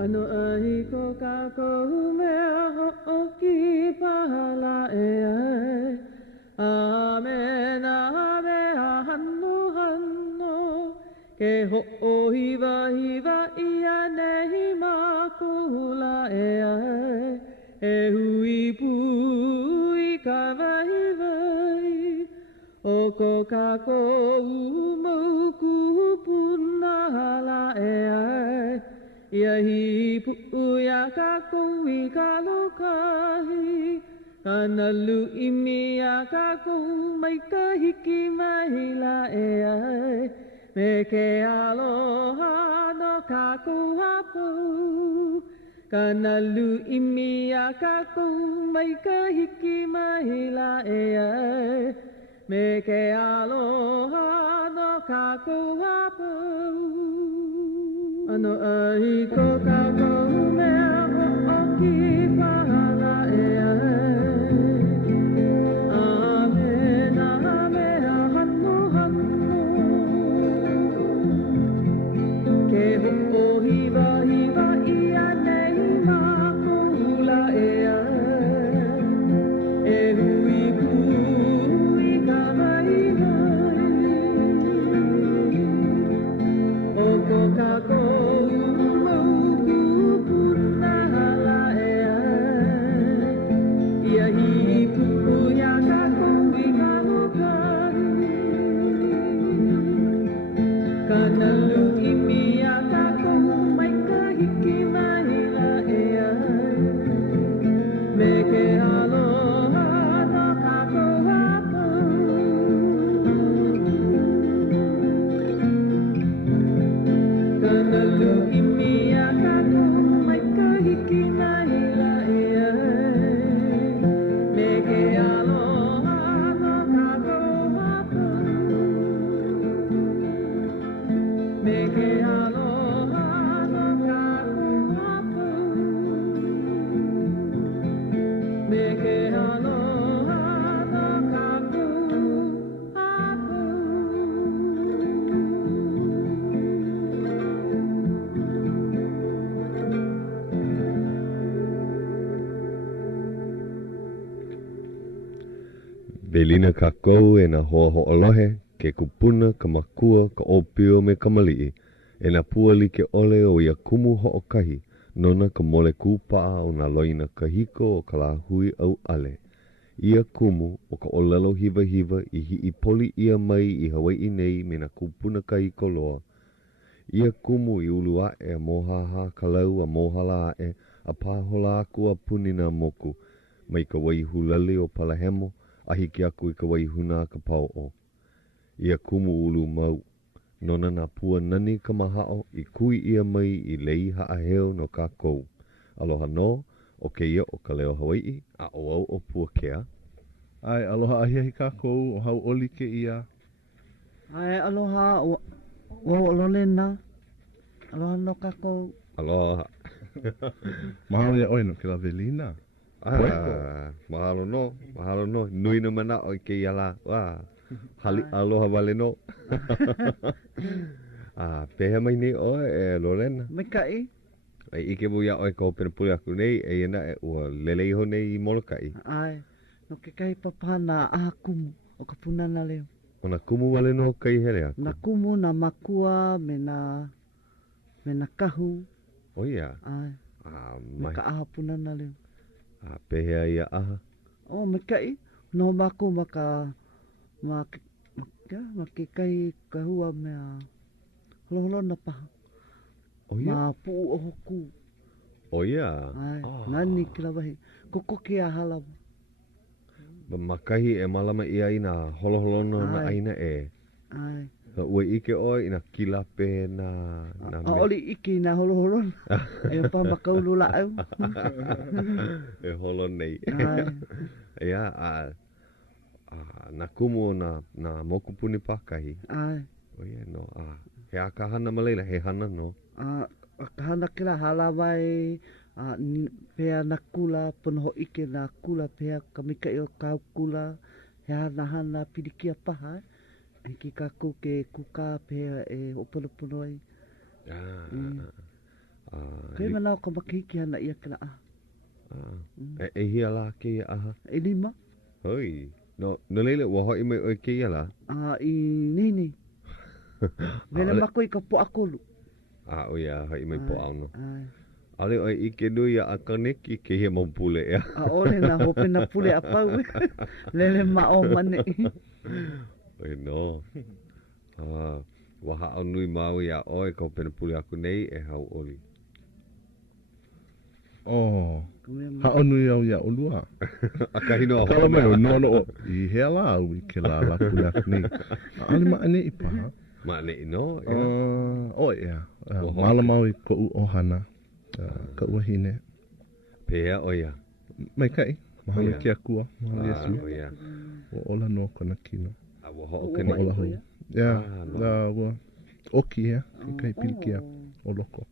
Ano ahi ko kako mea ho'oki pahala e ai. Amen, amen, hanno, hanno. Ke ho'ohiva, hiva, ia nehi makula e ai. E hui pui ka vai vai. O ko kako umauku punahala e ai. Ia hi pu'uia ka koui ka lokahi. Kana lu'imi a ka kou mai ka hiki mahila e ai. Me ke aloha no ka kou hapau. Kana lu'imi a ka kou mai ka hiki mahila e ai. Me ke aloha no ka kou hapau. Ano ahi ko ka kou mea ho'oki pahala e ai. Amen, amen, hanno, hanno. Ke ho'ohiva, hiva, ia nei makula e ai. E hui pui ka mai mai. O ko ka kou Lolena kakou e na hoa ho'olohe ke kupuna ka makua ka opio me ka mali'i e na pua like ole o ia kumu ho'okahi nona ka mole kupa'a o na loina kahiko o ka lahui au ale. Ia kumu o ka olelo hiva hiva i hi'i poli ia mai i Hawai'i nei me na kupuna kahiko loa. Ia kumu i ulu a'e a mohaha ka lau a mohala a'e a pahola aku a punina moku mai ka waihulali o palahemo a hiki aku i ka waihuna ka pau'o. Ia kumu ulu mau, nona na pua nani ka mahao i kui ia mai i lei haaheo no kākou. Aloha no, o ke ia o Ka Leo Hawaiʻi, a o au o Puakea. Ai, aloha ahia hi kākou o Hau'oli ke ia. Ai, aloha o Lolena. Aloha no kākou. Aloha. Mahalo ia oino ke la velina. Mahalo no. Nui na mana o ke ia la. Hali aloha wale no. Peha mai nei oe e Lolena. Me kai. Ai ike mu ia oe ko pena puli aku nei e ina e ua lelei ho nei i Molokai. Ai, no ke kai papana aha kumu o ka punana leo. O na kumu wale no kai hele aku. Na kumu na makua me na kahu. O ia. Ai. Me ka aha punana leo. Pehea ia aha. O me kai. No mako ma ke kai kahua mea holoholo paha. O ia. Ma puu o hoku. O ia. Ai, ngani ki la wahi. Kokoki a halawa. Makahi e malama ia ina holoholono na aina e. Ai. Ka ue ike oi ina kilape na oli iki na holoholono. E pa makaulu la au. E holo nei. Ia, na kumu na mokupuni pakahi. Ai. O ia no, he aka hana maleila, he hana no. Hana kila halawai, pea na kula, ponoho ike na kula, pea kamika i o kau kula, he hana pirikia paha, ki kaku ke kuka pea e oponopono ai. Kai mana ko makiki hana ia kala aha. E hia la ke ia aha. E lima. Hoi. No leile ua hoi mai oi ke ia la. I nini. Vele mako I ka po akolu. O ia hoi mai po au no. Ai. Ale oi ike nui a akaneki ke hia mampule ea. Ole na hope na pule a pau. Lele ma o mane. Oi no. Waha au nui mau ia oi ka hope na pule aku nei e Hau'oli. Hao nui au ia olua. Akahino a Kala mai o nono o I hea la au I ke la la pule aku nei. Ali ma ane I paha. Ma ne no. O ea. Mala mau I ko u ohana. Ka uahine. Pea o ia. Mai kai. Mahalo ki a kua. Mahalo Yesu. O ia. O ola no kona kino. A wa ho o kani. Ola ho. Ia. Wa. Oki ea. Ki kai pilikia. O loko.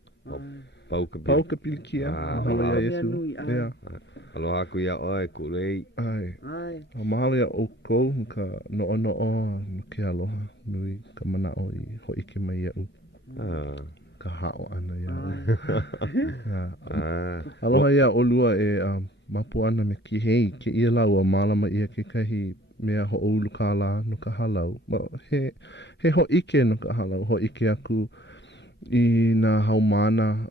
Pau ka pilikia. Mahalo ia Yesu. Ia. Aloha aku ia oe kulei. Ai. Mahalo ia o kou. Ka no ke aloha. Nui ka mana o I ho ike mai ia u. Ka hao ana ia. Aloha ia olua e mapu ana me ki hei ke ia lau a malama ia ke kahi mea ho ulu ka la no ka halau. He ho ike no ka halau. Ho ike aku I na haumana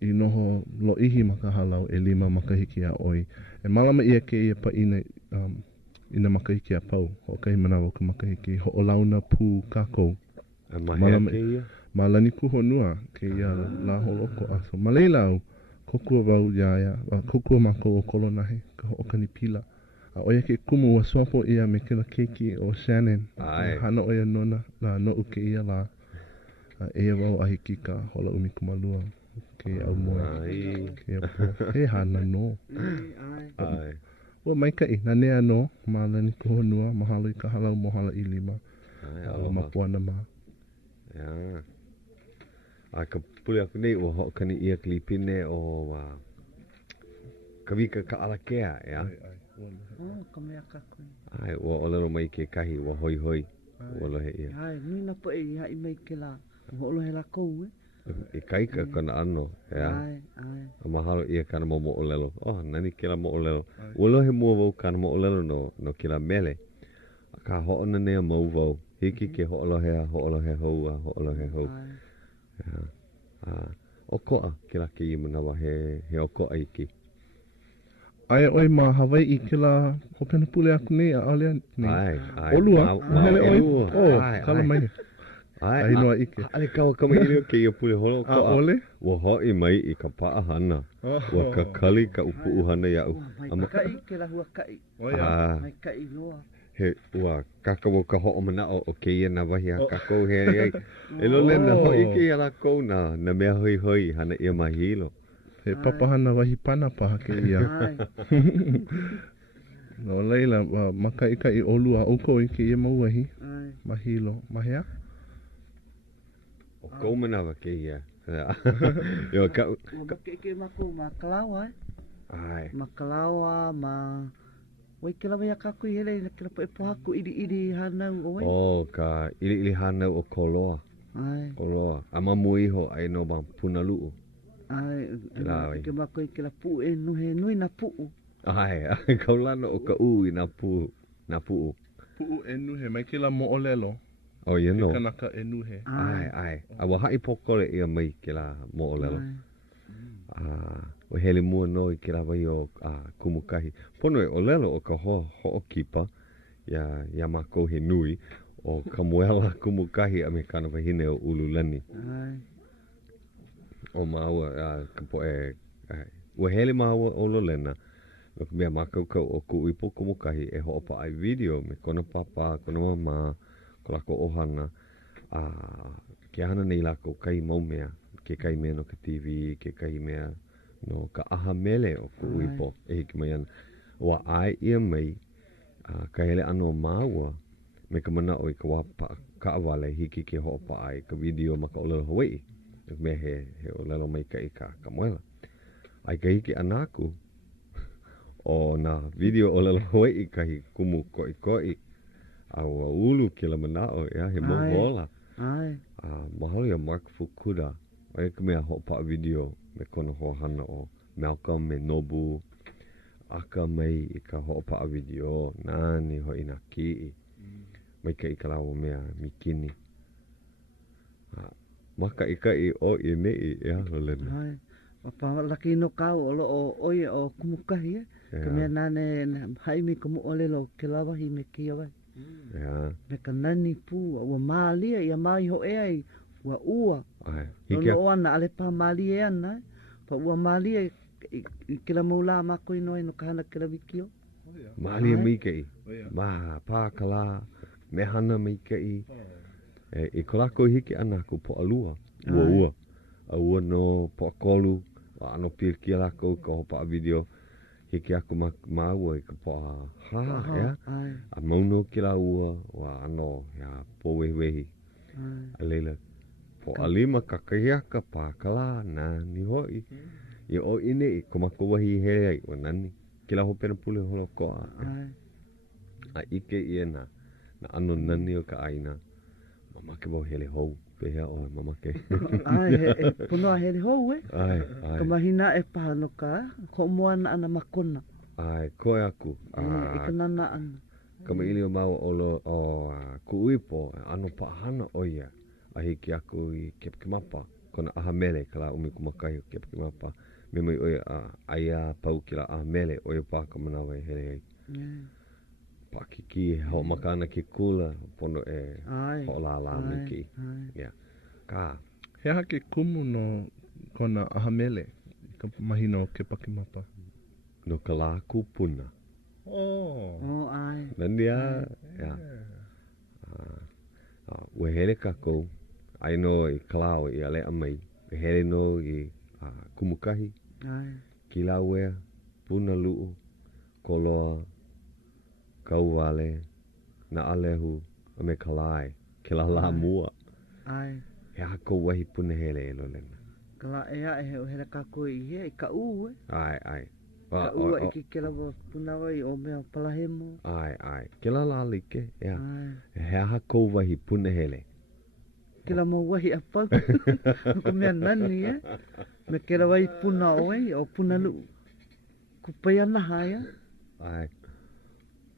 I noho lo ihi maka halau e 5 makahiki a oi. E malama ia ke ia pa ina makahiki a pau. Ho kahi manawa ka makahiki. Ho o launa pu kako. A mahea ke ia? Malani kuhonua ke ia la holoko aso. Maleilau, kokua wau iaia, kokua mako o kolonahe, ka hookani pila. A oia ke kumu wa swapo ia me kila keiki o Shannon. Hana oia nona, la no uke ia la. Ea wau ahiki ka hola umi kumalua. Ke au moe. Ke a po. He hana no. Ua maikai, na nea no, malani kuhonua, mahalo I ka halau mohala I 5. Mapuana maa. Ya. Ka pule aku nei o ho'okani ia klipine o kawika ka alakea, ya. Ka mea kakoi. Ai, o olero mai ke kahi o hoi hoi. O lohe ia. Ai, nui na po I hai mai ke la. O lohe la kou, I kaika kana ano, ya. A mahalo ia kana mo olelo. Nani ke la mo olelo. O lohe mua wau kana mo olelo no ke la mele. Ka ho'ona nea mau wau. Hiki ke ho'olohe hou. O ko'a ke la ke I manawa he o ko'a iki. Ai oi ma Hawaiʻi ke la hopena pule aku nei a alea nei. Ai. Olua. Hele oi. Kala mai. Ai noa ike. Ale kawa kama ilio ke ia pule holo ko'a. Ole? Wa hoi mai I ka pa'a hana. Wa ka kali ka upu uhana iau. Mai kai ke la hua kai. Mai kai loa. He ua kakao ka ho'o mana o ke ia na wahi a kakao he ai. E Lolena hoi ke ia la kou na mea hoi hana ia mahilo. He papahana wahi pana paha ke ia. No leila makai kai olua oko I ke ia mauahi. Mahilo. Mahea? O kou manawa ke ia. Ua ke mako ma kalawa Ai. Ma kalawa Wai ke lawa ia kakui hele ina ke lapo e pohaku iri hanau o wai. Ka iri hanau o koloa. Ai. Koloa. Ama muiho ai no bang punalu'u. Ai. Ke mako I ke la pu e nui na pu'u. Ai. Kaulano o ka ui na pu'u. Pu'u e nuhe. Mai ke la mo olelo. Ia no. Ke kanaka e nuhe. Ai. Awa hai pokore ia mai ke la mo olelo. O hele mua no I ke la wai o kumukahi. Pono e o lelo o ka ho'o kipa. Ia mako he nui. O ka moela kumukahi a me kana wahine o ululani. O maua ka po e. O hele maua o Lolena. O ka mea makau o ku ipo kumukahi e ho'opa ai video me kona papa, kona mama, ko lako ohana. Ke hana nei lako kai maumea. Ke kai mea no ka TV, ke kai mea no ka aha mele o ku uipo e hiki mai ana. Wa ai ia mai ka hele ano maua me ka mana o I ka wapa ka awale hiki ke ho'opa ai ka video ma ka olelo Hawaiʻi. Me he olelo mai ka I ka moela. Ai ka hiki anaku o na video olelo Hawaiʻi kahi kumu koi. A ulu ke la mana o he mohola. Mahalo ia Mark Fukuda. Oia ka mea ho'opa'a video me kona hoahana o Malcolm me Nobu. Aka mai I ka ho'opa'a video. Nani hoi nā ki'i. Mai ka I ka lawa mea mikini. Maka ika I o I nei ea Lolena. Ai. Pa laki no kau o lo o oi o kumukahi e. Ka mea nane haimi kumu ole lo ke lawahi me kia wai. Me ka nani pū. Ua mālia ia mai ho ea I ua ua. Nono o ana ale pa mālia e ana. Pa ua mālia I kila maula mako I noe no ka hana kila wikio. Mālia mai kei. Mā pākala. Me hana mai kei. I kolako hiki ana ko po alua. Ua. A ua no po akolu. Ano pirkia lako ka hopa video. Hiki aku maua I ka po ha. A mauno ki la ua. Wa ano ya po wehi. A leila. Po alima kakahiaka pākala na ni hoi. I o ine I komako wahi here ai o nani. Ki la hopena pule holo koa. A ike I na ano nani o ka aina. Mamake mo hele hou. Pehea o mamake. Ai, punoa hele hou e. Ai. Ka mahina e paha no ka. Ko moana ana makona. Ai, koe aku. I ka nana ana. Ka maili o mau o kuuipo. Ano paahana oia. A hiki aku I kepkimapa. Kona aha mele. Kala umi kumakahi o kepkimapa. Me mai oia aia pau ki la aha mele. Oia pā ka manawa e hele ai. Pakiki ho makana ki kula pono e ho la miki. Yeah. Ka. He hake kumu no kona ahamele ka mahina o ke pakimapa. No ka la kupuna. Oh, ai. Nandia. Yeah. We hele kako. Ai no I kalao I ale amai. We hele no I kumukahi. Ai. Kilawea. Puna luu. Koloa. Kauwale, na alehu, a me kalai, ke la la mua. Ai. He hako wahi pune hele e Lolena. Ka la ea e he o hele kako I he, I ka u e. Ai. Ka ua I ki ke lawa punawa I o mea palahemo. Ai. Ke la la like, ea. Ai. He hako wahi pune hele. Ke la mau wahi a pau. Ko mea nani e. Me ke la wahi puna oe, o puna lu. Kupai ana haia. Ai.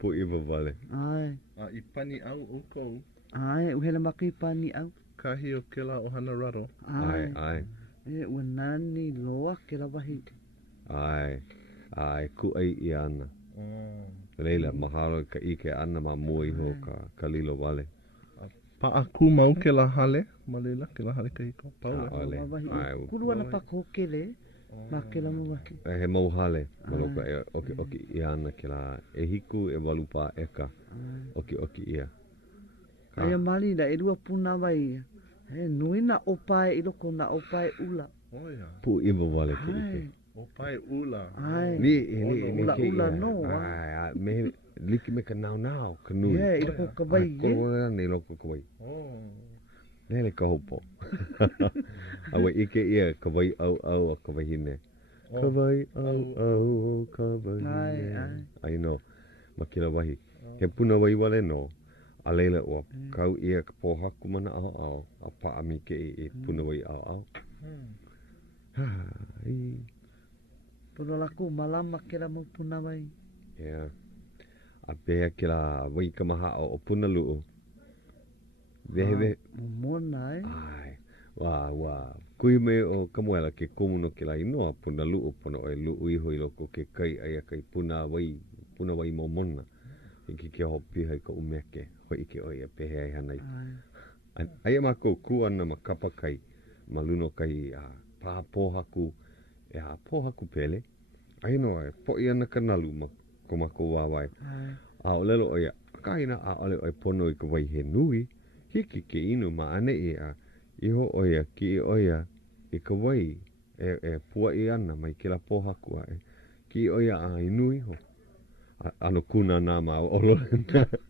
Po iwa vale. Ai. I pani au o kou. Ai, uhele maki pani au. Kahi o ke la o hana raro. Ai. E ua nani loa ke la wahi. Ai, ku ai I ana. Leila, mahalo ka ike ana ma mua iho ka lilo vale. Pa aku mau ke la hale, malela ke la hale ka hiko. Paule. Ai. Kuru ana pa kokele. Ma ke la mawaki. He mau hale. Maloka e oki I ana ke la e hiku e walupa eka. Oki ia. Aia mali na e rua puna wai. He nui na opae I loko na opae ula. Pu iwa wale ke ike. Opae ula. Ai. Ni Ula no. Ai, me liki me ka nau ka nui. I loko ka wai. Korona nei loko ka wai. Nele ka hopo. Awe ike ia ka wai au a ka wai hine. Ka wai au ka wai hine. Ai no. Makila wahi. He puna wai wale no. A leila ua kau ia ka pohaku mana au. A paa mi ke I puna wai au. Puno laku malama ke la mo puna wai. Yeah. A pea ke la wai ka maha o puna luu. Vehe. Mona e. Ai. Wa. Kui me o kamuela ke kumuno ke la inoa puna luu pono e luu iho I loko ke kai aia kai puna wai mo mona. Iki ke hopi hai ka umeke. Hoi ike oi e pehe ai hanai. Aia mako ku ana ma kapa kai. Ma luno kai paha pohaku. E a pohaku pele. Ai no e po I ana kanalu ma komako wawai. A o lelo oia. Kaina a ole oi pono I ka wai he nui. Hiki ke inu ma ane I iho oia ki I oia I ka wai e pua I ana mai ke la pohaku ai. Ki oia a inu iho. Ano kuna nā ma o olo.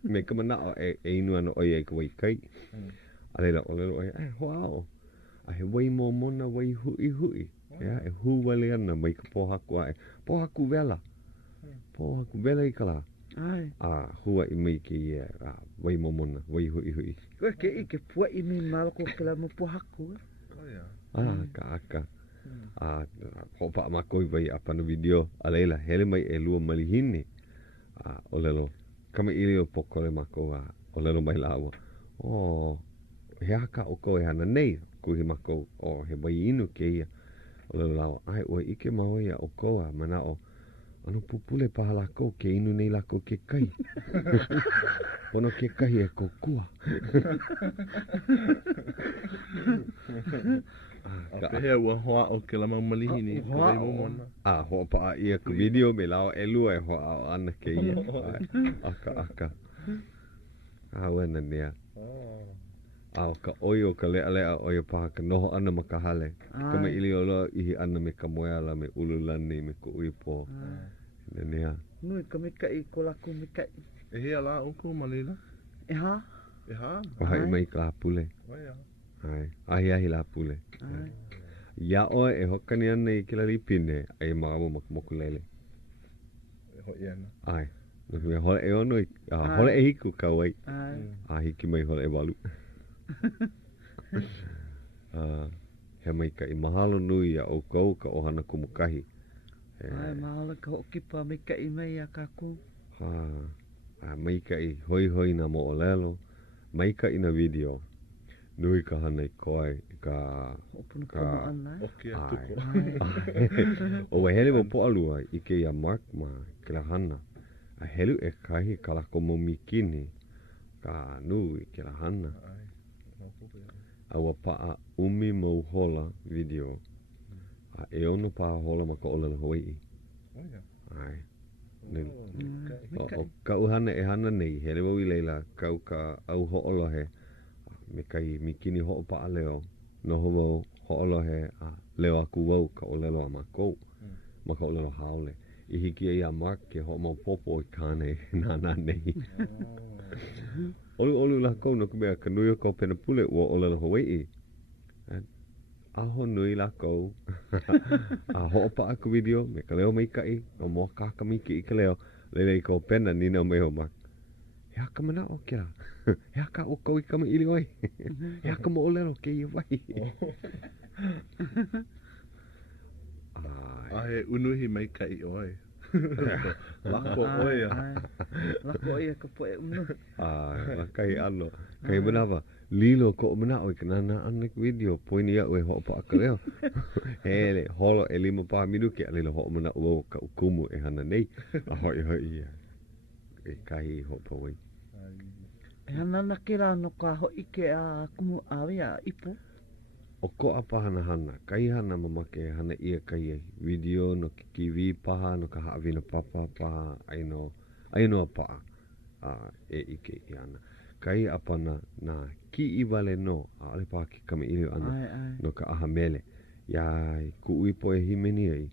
Me ka manao e inu ano oia I ka wai kai. A leila o lelo oia. Hoao. A he wai mo mona wai hui. E hu wale ana mai ka pohaku ai. Pohaku vela. Pohaku vela I ka la. Ai. Hua I mai ki wai mo mona. Wai hui. Koe ke I ke pua I mi malako ke la mo pohaku. Ka aka. Hopa mako vai apa no video alela hele mai e lua malihini. O lelo kama ili o pokole mako o lelo mai lawa. He aka o ko e hana nei kuhi mako o he mai inu ke ia. O lelo lawa ai ua ike mau ia o koa mana o ano pupule paha lako ke inu nei lako ke kai. Pono ke kai e kokua. Pehea ua hoa o ke lama malihini ka wai momona. Hoa paa ia ku video me lao e lua e hoa o ana ke ia. Aka. Wena nea. O ka oi o ka lea lea o ia paha ka noho ana ma ka hale. Kama ili o loa ihi ana me ka moeala me ululani me ku uipo. Nea. Nui ka mikai ko lako mikai. E hea la uko malila? E ha? E ha? Wahai mai ka la pule. Ahi la pule. Ia oe e hokani ana i kila lipine ai maamo makmoku lele. E hoi ana. Ai. Me hole e ono hole e hiku ka wai. Hiki mai hole e walu. He mai ka i mahalo nui a o kou ka ohana kumukahi. Ai mahalo ka hokipa mai ka i mai a kako. Mai ka i hoi na mo o lelo. Mai ka i na video. Nui ka hana i koe ka... Hopuna kono ana. Oke atuko. O hele mo po alua i ke ia mark ma ke la hana. A helu e kahi ka lako mo mikini. Ka nui ke la hana. Aua paa umi mo hola video. E ono paa hola ma ka Lolena Hawaiʻi. Ai. O ka uhana e hana nei. Hele mo i leila kau ka au ho'olohe. Me kai mikini ho'o paa leo. Noho wau ho'olohe leo aku wau ka olelo a makou. Ma ka olelo haole. I hiki e ia mark ke ho'o mau popo i kane nana nei. Olu la kou no kumea ka nui o kou pena pule ua Lolena Hawaiʻi. Aho nui la kou. Ho'o paa ku video me ka leo mai kai. No mua kaka miki i ka leo. Lele i kou pena nina o meho mark. He haka mana o kera. He haka o kou i kama ili oi. He haka mo olelo ke i wai. He unuhi mai kai oi. Lako oi a. Lako oi a ka poe unu. Kai ano. Kai manawa. Lilo ko mana oi ka nana ana video. Poini a oi ho'o pa ka leo. Hele holo e 5 pa minuke a lilo ho'o mana o ka ukumu e hana nei. Hoi ia. E kai ho'o wai. E hana na ke rā no ka hoi ke a kumu awe a ipo. O ko a pahana hana, kai hana mamake hana ia kai e video no ki kiwi paha no ka haawina papa paha aino a paha e ike i ana. Kai a pana na ki i wale no a ale paha ki kame ilio ana no ka aha mele. Iai ku ui po e himeni ai,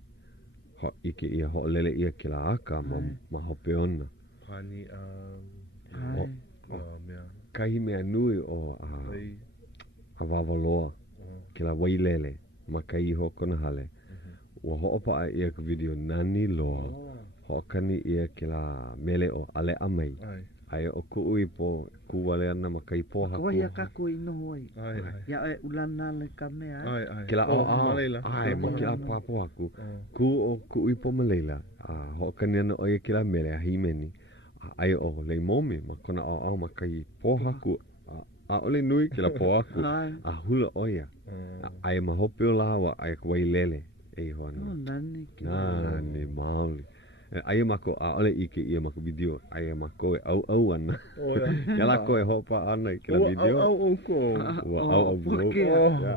ho ike ia ho lele ia ki la aka ma hope ona. Pani Kai mea nui o a wawaloa. Ke la wailele ma kai ho kona hale. Ua ho'opa a ia ka video nani loa. Ho'okani ia ke la mele o ale amai. Ai o ku ui po ku wale ana ma kai po haku. Kawahi a kako i noho ai. Ia e ulana le ka mea. Ke la ai ma ke la papo haku. Ku ui po malela. Ho'okani ana o ia ke la mele a himeni. Ai o le momi ma kona au ma kai po haku. A ole nui ke la po aku. A hula oia. Ai ma hope o lawa ai kwai lele. Ei hono. Nani mauli. Ai mako a ole ike ia mako video. Ai mako e au ana. Yala ko e hopa ana ke la video. Au ko. Au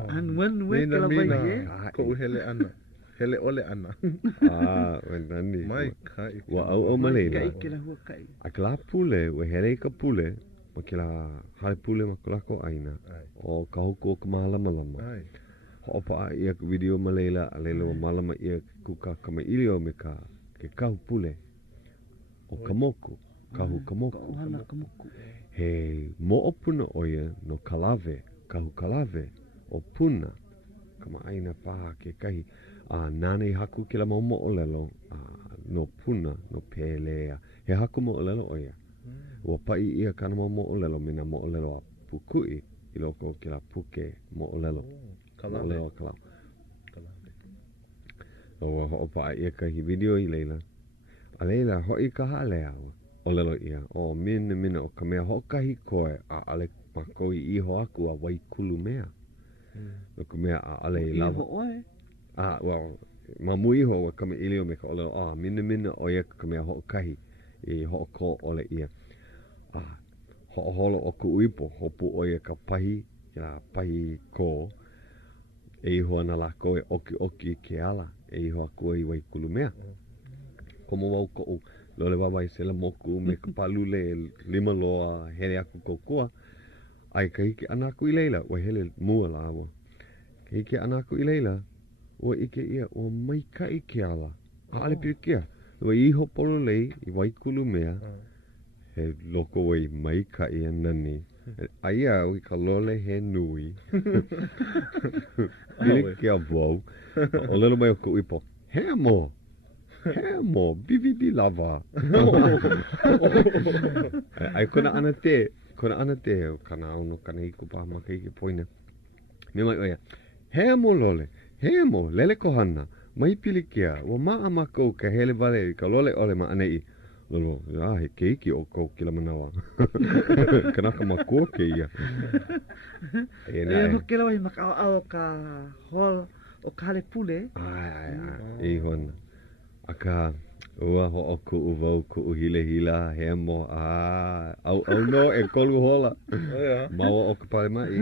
An wen ke la vai. Ko hele ana. Hele ole ana. Nani. Mai kai. Wa au malela. Kai ke la hua kai. A kla pule, we hele ka pule. Ma ke la hale pule ma kulako aina. O ka huku o ka mahalama lama. Ho'opa a ia ka video ma leila a leila wa malama ia kuka kama ilio me ka ke kahu pule. O ka moku. Kahu ka moku. He mo o puna oia no kalave. Kahu kalave. O puna. Kama aina paha ke kahi. Nane haku ke la mo o lelo. No puna. No pelea. He haku mo o lelo oia. Ua pai ia kana mo o lelo mina mo o lelo a pukui I loko ke la puke mo o lelo. Kalame. Leo Kalau. O ho'opa'a ia kahi video I leila. A leila ho'i ka ha'alea o lelo ia. O mina o ka mea ho'okahi koe a ale mako I iho aku a waikulu mea. No ka mea a ale I lava. Iho oe. Well, ma mui ho wa kama ilio me ka o lelo. Mina o ia ka mea ho'okahi I ho'oko ole ia. Ho'oholo o ku uipo hopu o ia ka pahi. Ia pahi ko. E iho ana lako e oki ke ala. E iho aku I waikulu mea. Komo wau ko'u lole wawa I sela moku me ka palule 5 loa hele aku kokua. Ai ka hiki ana aku I leila. Wa hele mua la awa. Ka hiki ana aku I leila. Ua ike ia. Ua maikai ke ala. Ale pirikia. Ua iho polo lei I waikulu mea. He loko wai maikai a nani. Aia au I ka lole he nui. Pirikia wau. O lelo mai o ka uipo. He mo. Bibi lava. Ai kona ana te kana ono kana I kupa maka I ke poina. Me mai oia. He mo lole. He mo lele kohana. Mai pilikia. Wa maa mako ka hele vale ka lole ole ma anei. Lolo, he keiki o kou kila manawa. Kanaka makua ke ia. E no kela wai maka au ka hol o ka hale pule. E hona. Aka ua ho o ku vau ku hila he mo au no e kolu hola. Maua o ka pale mai.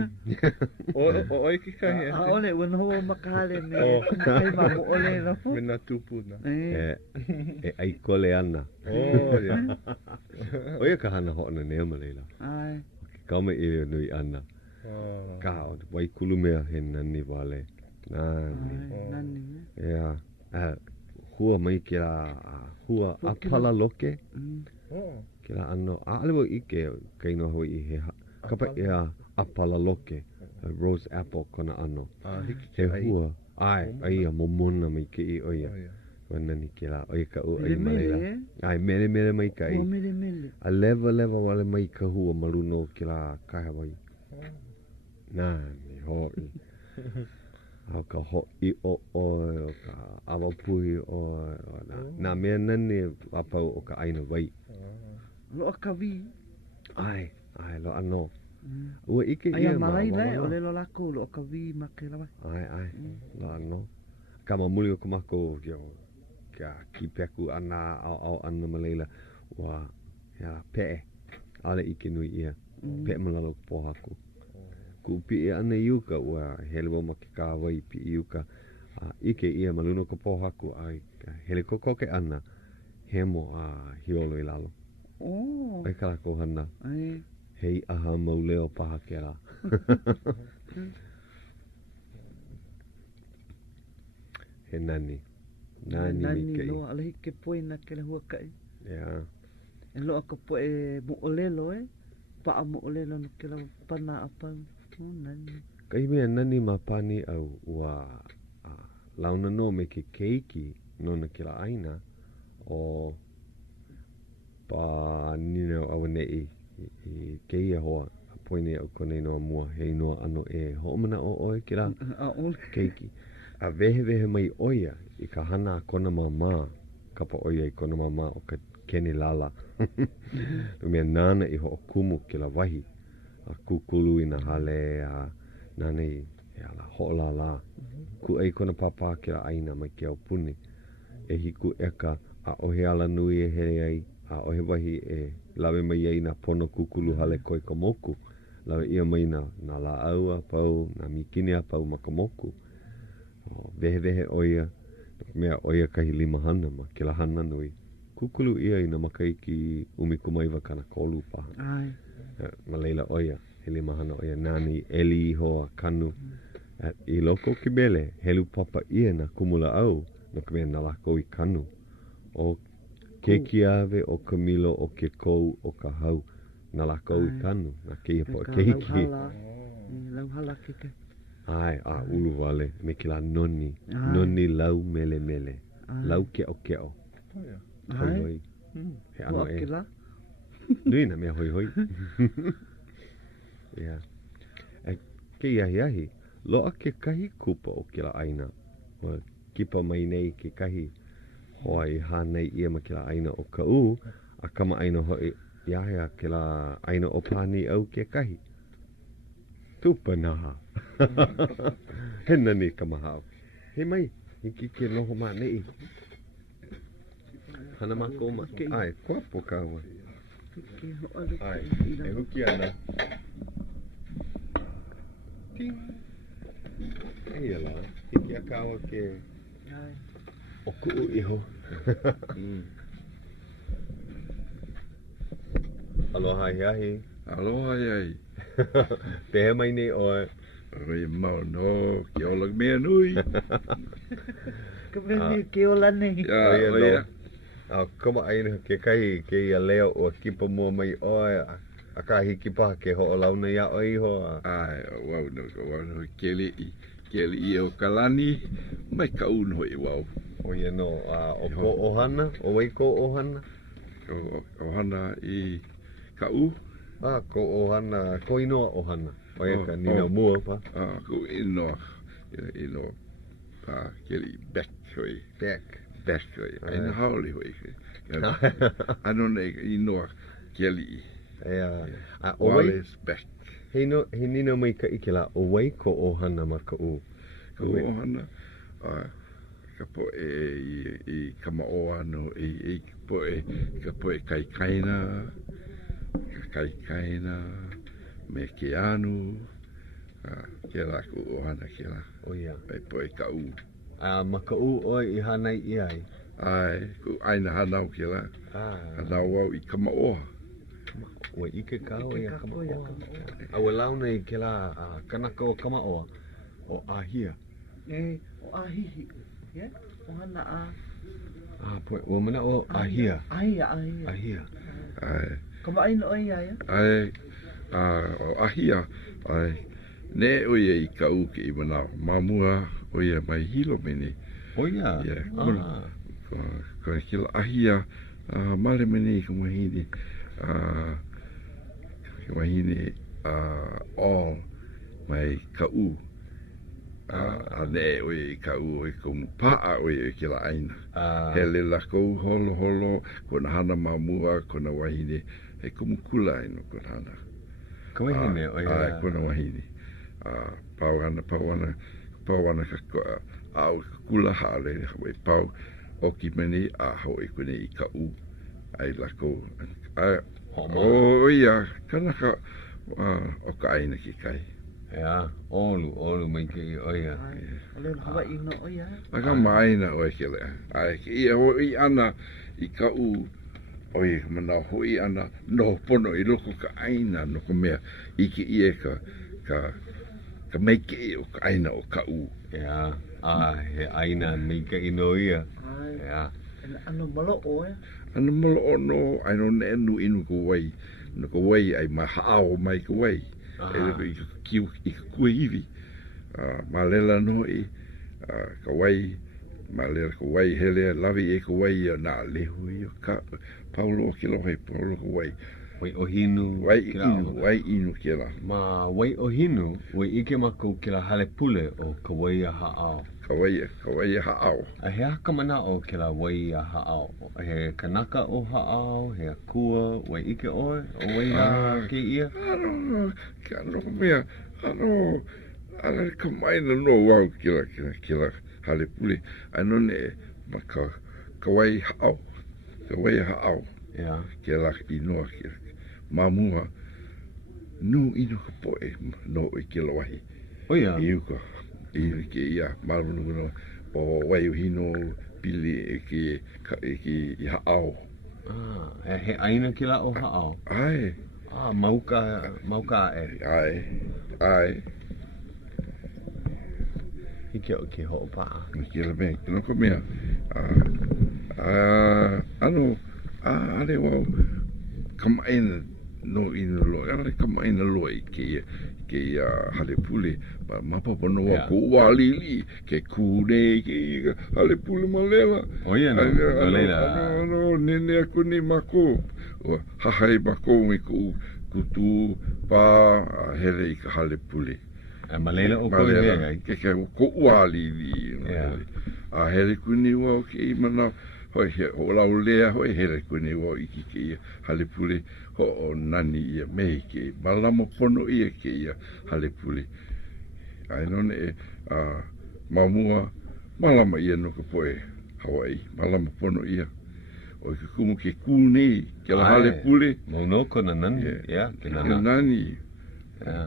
O ki kai. Ole ua no maka hale me kai ma mo ole no. Me na tupu na. E ai kole ana. Ya. Oia ka hana ho na nea leila. Ai. Kama I nui ana. Ka o wai kulu mea he nani wale. Nani. Ya. Hua mai ke la hua apala loke. Ke la ano alewa ike kaino Hawaiʻi he kapa ia apala loke. Rose apple kona ano. He hua. Ai a momona mai ke I oia. Nani ke la oia ka u ai malela. Ai mele mai kai. Mele. A leva wale mai ka hua maluno ke la kai Hawaii. Nani hoi. Au ka ho'i o ka awapui o na mea nani apau o ka aina wai. Loa ka vi. Ai, lo ano. Ua ike ia Ai malai lai o lelo lako loa ka vi ma ke lawa. Ai, lo ano. Ka mamuli o kumako kia kipeku ana au ana malela. Ua pe'e. Ale ike nui ia. Pe'e malalo pohaku. Ku pi ana iuka ua hele ma ke ka wai pi iuka ike ia maluno ka pohaku ai hele kokoke ana hemo hiolo I lalo. Ai kala ko hana. Hei aha mauleo paha ke la. He nani Nani loa alahi ke poina ke la hua kai. Ya. E loa ka poe mo olelo Paa mo olelo no ke la pana apa. Kai mea nani mapani au ua launa no me ke keiki no na ke la aina o pa nina au nei I keia hoa poine au kone noa mua hei noa ano e ho'omana o oe ke la keiki. A vehe mai oia I ka hana kona mama kapa oia I kona mama o ka kene lala. Mea nana I ho'okumu ke la wahi. A kukulu I na hale nana I ala ho'ola la. Ku ei kona papa ke la aina mai ke au puni. E hiku eka a ohe ala nui e hele ai. A ohe wahi e lawe mai ai na pono kukulu hale koe ka moku. Lawe ia mai na la aua pau, na mikini a pau maka moku. Vehe oia. Mea oia kahi 5 hana ma ke la hana nui. Kukulu ia I na makaiki umikumaiwa kana kolu paha. Ma leila oia. He 5 hana oia nani eli hoa kanu. I loko ki bele, helu papa ia na kumula au. No ka mea na lako I kanu. O keiki ave, o kamilo, o ke kou, o ka hau. Na lako I kanu. Na keia po keiki. Lauhala keke. Ai, ulu wale. Me ki la noni. Noni lau mele. Lau keo. Hoi. He ano e. Nui na mea hoi. Yeah. Ke iahi. Loa ke kahi kupa o ke la aina. Kipa mai nei ke kahi hoi hanei ia ma ke la aina o ka u. A kama aina hoi iahea ke la aina o pani au ke kahi. Tupanaha. Hena ni ka mahau. He mai, hiki ke noho ma nei. Hana mako ma. Ai, kuapo kawa. Ai, e huki ana. Ting. Ei ala, hiki a kawa ke o ku'u iho. Aloha iahi. Aloha iai. Pehe mai nei oe. Oi mau no, ke ola mea nui. Ka mea ke ola nei. Oia. Kama aina ke kai ke ia leo o kipa mua mai oe. A ka hiki paha ke ho o launa ia o iho. Ai, wau no, keli i o kalani, mai ka un hoi wau. Oia no, o ko ohana, o waiko ohana. Ohana i ka u. Ko ohana, ko inoa ohana. Oia ka nina mua pa. Ko inoa, keli back hoi. Back hoi. Aina haole hoi. Ano nei inoa keli i. Wallace back. He nina mai ka ikela o wai ko ohana ma ka u. Ka ohana, ka po i kama oano, ka po e kaikaina, me ke anu, ke la ku ohana ke la. Oia. Ai po e ka u. Ma ka u oi i hanai i ai. Ai, ku aina hanau ke la. Hanau au i kama oha. Ua ike ka o ia kama oa. Aua launa i ke la kanaka o kama oa. O ahia. O ahihi. O hana a. Ua mana o ahia. Ahia. Ai. Kama aina o ia ia. Ai, o ahia. Ai, ne o ia i ka u ke i manao. Mamua o ia mai hilo mene. Oia. Ko e kila ahia. Male mene ka mahini. Wahine all mai ka u a ne o i ka u i ko paa o i ke la aina hele la ko holo ko na hana mamua ko na wahine e ko mukula ino ko hana ka wahine o ia ko na wahine pauana ka au kula hale pau o ki meni a ho i ko nei ka u ai la ko ia, kanaka o ka aina ki kai. Ia, olu mai ke i oia. Lolena Hawaiʻi no oia. Aka maina o e ke lea. Ai, ki ia hoi ana i ka u, oi, mana hoi ana no pono i loko ka aina no ka mea. Iki ia ka meike i o ka aina o ka u. Ia, he aina meike i no ia. Ia. Ano malo oia. Ano malo o no, ai no ne enu inu ko wai. No ko wai ai ma haao mai ko wai. E leko i ka kua iwi. Ma lela no i ka wai. Ma lela ko wai hele lawi e ko wai na lehu i o ka. Paulo o kilo hei paulo ko wai. Wai ohinu. Wai inu ke la. Ma wai ohinu, wai ike mako ke la hale pule o ka wai a haao. Ka wai a haao. A he haka mana o ke la wai a haao. He kanaka o haao, he akua, wai ike oe, o wai a ke ia. Ano, ka no mea, ano ka maina no wau ke la hale pule. Ano ne, ma ka wai haao. Ka wai a haao. Ia. Ke la inoa ke la. Mamua, nu ino ka poe no i ke la wahi. Oia. Iuka. I ke ia marunu o wai uhino pili e ke i haao. He aina ki la o haao. Ai. Mauka e. Ai. Hike o ke ho'opaa. Ke la me, ke noko mea. Ano, ale wau, kamaina no ino lo, ale kamaina lo i ke hale pule. Mapapa no wa ko walili ke kune ke hale pule malela. Oia no, Lolena. No, nene aku ni mako. Hahai mako me ku kutu pa hele i ka hale pule. Malela o koe hea. Ke ko uali. A hele kuni wau ke I mana hoi he o lau lea hoi hele kuni wau I ki hale pule ho o nani ia mei ke malama pono ia ke ia hale pule. Ai none e mamua malama ia no ka poe Hawaii malama pono ia. O ke kumu ke kūnei ke la hale pule. Maunoko na nani. Ke nani.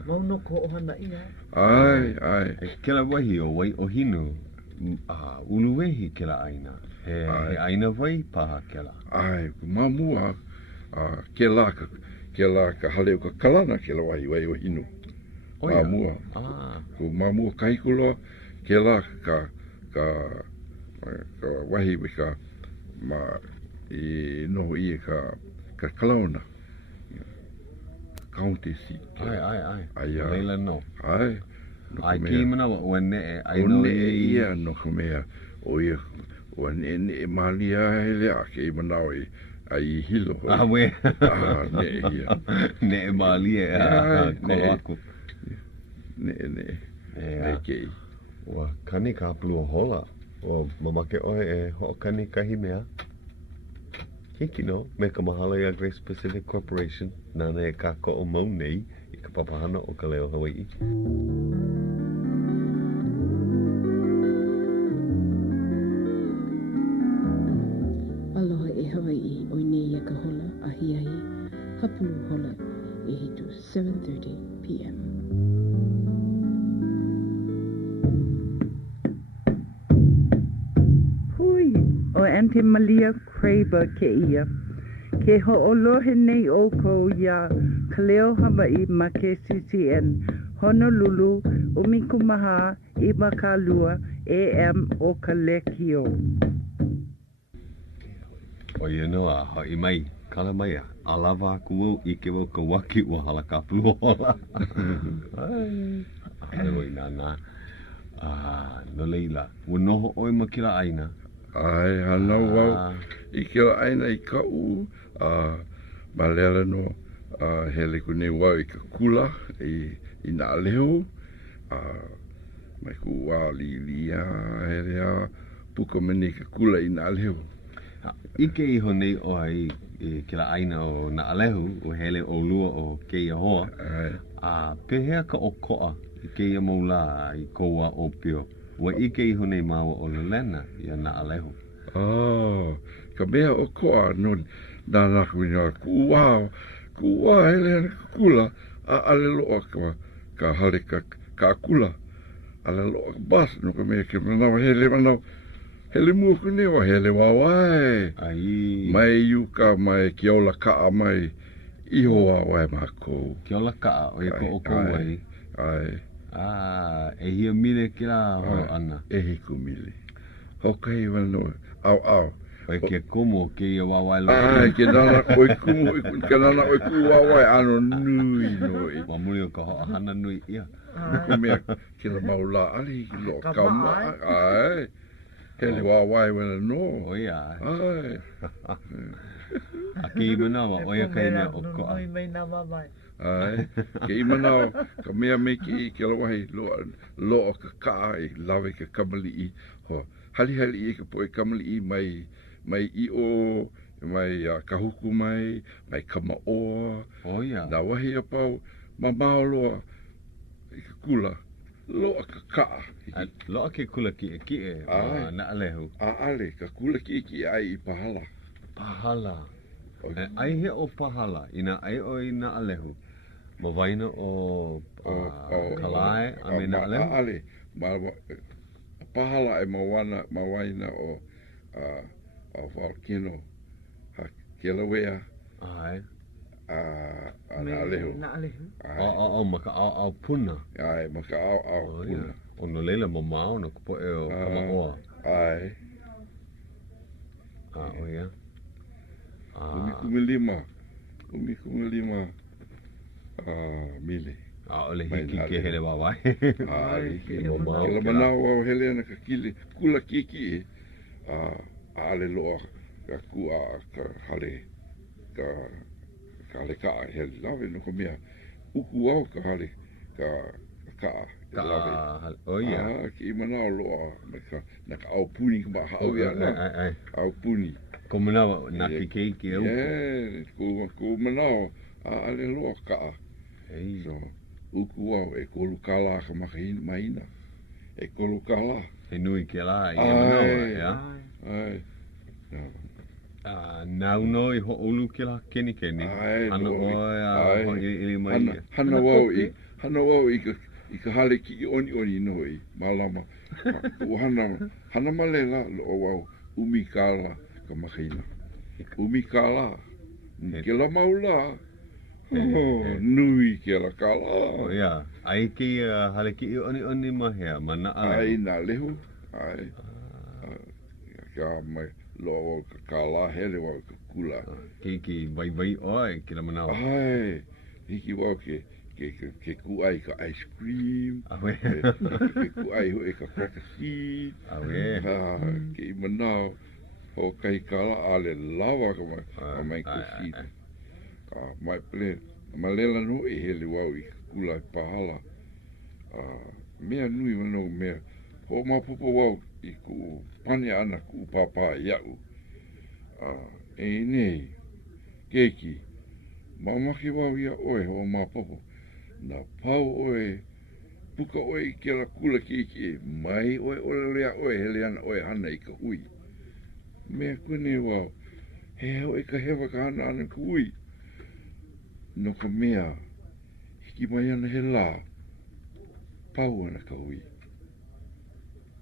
Maunoko o hana ia. Ai. Ke la wahi o wai o hinu. Uluwehi ke la aina. He aina vai paha ke la. Ai, mamua ke la ka hale o ka kalana ke la wai o hinu. Mamua. Ko mamua kaikuloa ke la ka wahi wika I noho ia ka kalauna. County seat. Ai. Leila no. Ai. Ai ki mana o ne ai O no ne ia no ka mea o ia o ne malia hele a ke mana o ai hilo. We. Ne ia. Ne malia kolo aku. Ne ke. Wa kani ka pulu hola. O mamake oe e ho kani kahi mea. Hiki no, me ka mahalo ia Grace Pacific Corporation, nana e ka ko o mau nei I ka papahana o Ka Leo Hawaiʻi. Aloha e Hawaii o nei ka hola a hiahi, hapulu hola e hitu 7:30 p.m. O Auntie Malia Craver ke ia. Ke ho'olohe nei o ko ia Ka Leo Hawaiʻi ma KCCN, Honolulu, umikumaha imakalua AM o ka lekio. O ia noa, hoi mai, kala mai a, alawa aku au I ke wau ka waki ua hala ka pulu hola. Ai, oi nana. No leila, ua noho oi ma kila aina. Ai, hana wau I ke aina I ka ma lela no hele kune wau I ka kula I na leo mai ku wa lilia hele a puka mene ka kula I na leo. Ike iho nei o ai ke la aina o na alehu o hele o lua o ke ia hoa. Pehea ka o koa I ke ia maula I koua o pio. Wa ike iho nei maua o Lolena ia na alehu. Ka mea o koa no nana kuina kuwa hele ka kula a ale loa ka hale ka kula ale loa ka bas no ka mea ke manau hele mua kune wa hele wawai mai yuka mai kiola kaa mai iho wawai mako kiola kaa o ko o ko wai e hia mile kila ho ana e hiku mile hokai wano au Oi ke kumu ke ia wawai lo. Ke nana oi kumu ke nana oi ku wawai ano nui noi. Mamuri o ka hana nui ia. Mea ke la maula ali ki lo kama. Ai. Hele wawai wena no. Oi ai. Ai. Aki imanawa oia kai mea o koa. Nui mai na mamai. Ai. Ke imanawa ka mea me ki ke la wahi lo o ka kaa I lawe ka kamali I ho. Hali I ka poe kamali I mai I o, mai kahuku mai kama oa. Na wahi a pau, ma maoloa I ka kula, loa ka kaa. Loa ke kula ki e, na alehu. Ale, ka kula ki ai I pahala. Pahala. Ai he o pahala, ina ai o I na alehu. Ma waina o kalae, a me na alehu. Ale, pahala e ma waina o volcano Kilauea ai na alehu maka au puna ai maka au puna o no leila mamao no kupo e o kamaoa ai o ia umikumelima mile ole hiki ke hele wawai ke la manao au hele na ka kile kula kiki ale loa ka kua ka hale ka hele lawe no ka mea uku au ka hale ka Oh ia. Ki mana loa na ka au puni ka ba hau ia na. Au puni. Ko mana na ki keiki au. Ko mana ale loa ka. So uku au e kolu kala ka maina. E kolu kala. E nui ke la i mana ia. Ai. Nau no I ho'olu ke la keni. Hana oi ili mai. Hana wau I ka hale ki oni noi malama. Hana malela lo wau umikala ka makina. Umikala. Ke la maula. Nui ke la kala. Oh ia. Ai ki hale ki oni mahea mana ala. Ai na lehu. Ai. Ka mai lo ka kala hele wa ka kula. Ki vai oi ki la mana. Ai. Hiki wa ke kuai ka ice cream. Awe. Ke kuai ho e ka cracker seed. Awe. Ke mana ho kai kala ale lava ka mai ko seed. Mai ple malela no e hele wa I kula pahala. Mea nui mano mea. Ho mapopo wau I ku pane ana ku papa iau. E nei, keiki, mamaki wau ia oe ho mapopo. Na pau oe, puka oe I ke la kula keiki mai oe lea oe hele ana oe hana I ka hui. Mea kune wau, he hau ka hewa ka hana ana ka hui. No ka mea, hiki mai ana he la, pau ana ka hui.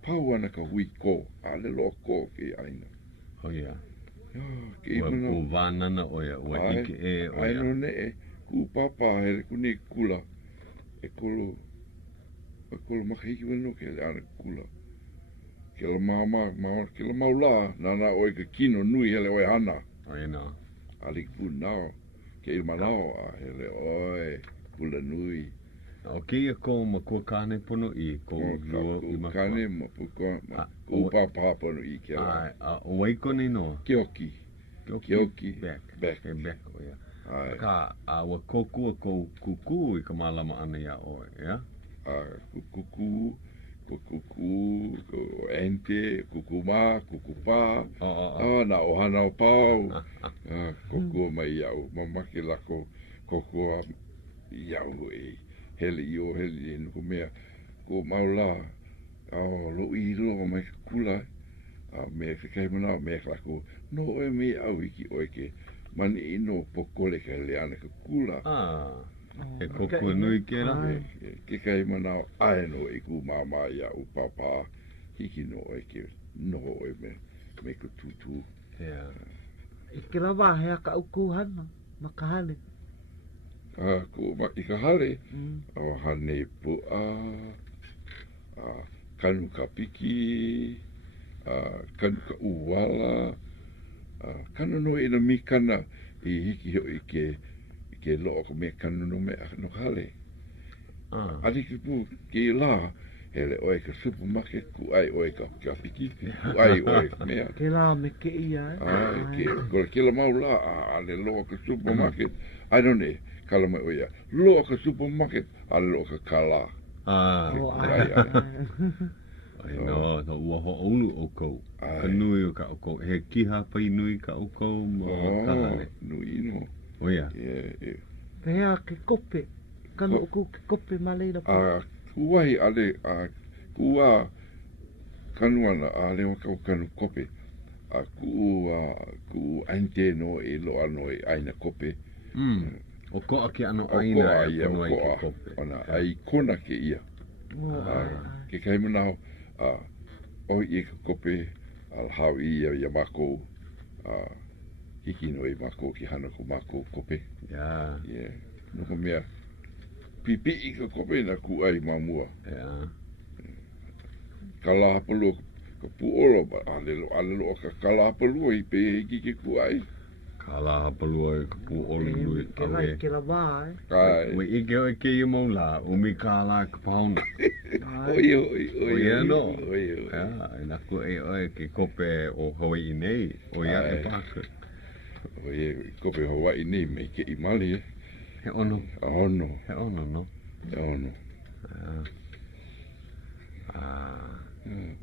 Pau ana ka hui ko, ale loa ko ke aina. Oh ia. Ke imana. O vānana oia, ua ike e oia. Ai no ne e, ku papa hele kune kula. E kolo makahiki wano ke le ana kula. Ke la ke la maula, nana oe ka kino nui hele oe hana. Oia nā. Ali ku nao, ke imanao hele oe, kula nui. O kia ko makua kane pono I ko lua I makua. Kane makua, ku papa pono I ke la. O waiko nei noa? Kioki. Back, oia. Ka, wa kokua ko kuku I ka malama ana ia oe, ia? Kuku, ente, kukuma, kukupa. Na ohana o pau. Kokua mai iau, mamaki lako kokua iau e. Hele e nuku mea. Ko maula, lo I lo mai kula. Mea kai mana, mea lako. No oe me au iki oe ke. Mani ino pokole ka leana ka kula. E kokua nui ke la? Ke kai mana aeno e ku mama ia u papa. Hiki no oe ke. No oe me ka tutu. I ke la wahea ka uku hana, makahale. I ka hale, hane pua, kanu ka piki, kanu ka uwala, kanu no ina mikana I hiki ho I ke loo ka mea kanu no mea no hale. Adi ki pu ke la, hele oe ka supermarket ku ai oe ka piki, ku ai oe mea. Ke la me ke ia. Ke la maula, ale loo ka supermarket, I don't know. Kala mai oia, loa ka supermarket, ale loa ka kala. Ai no, ua ho'olu o kou. Ka nui o ka o kou. He kiha pai nui ka o kou ma kahale. Nui no. Oia. Pehea ke kope. Kanu o ke kope maleira po. Kuwahi ale, kua kanuana, ale waka o kanu kope. Ku ante no e loa no e aina kope. O koa ke ano aina e pono ai ke kope. Ona ai kona ke ia. Ke kai manao, oi e ka kope, al Hawaiʻi ia mako, hiki no e mako ki hana ko mako kope. Nuka mea, pipi I ka kope na ku ai mamua. Kala hapalo, ka puolo, alelo o ka kala hapalo I pe hiki ke ku ai. Kala hapalua e ka puolo nui. Ke la wā, Ue ike o ke I maula, umi kala ka pauna. Oia no. E naku e oe ke kope o Hawaiʻi nei, o ia e pāka. Oia, kope Hawaiʻi nei me ke I mali e. He ono. Ono. He ono, no? He ono.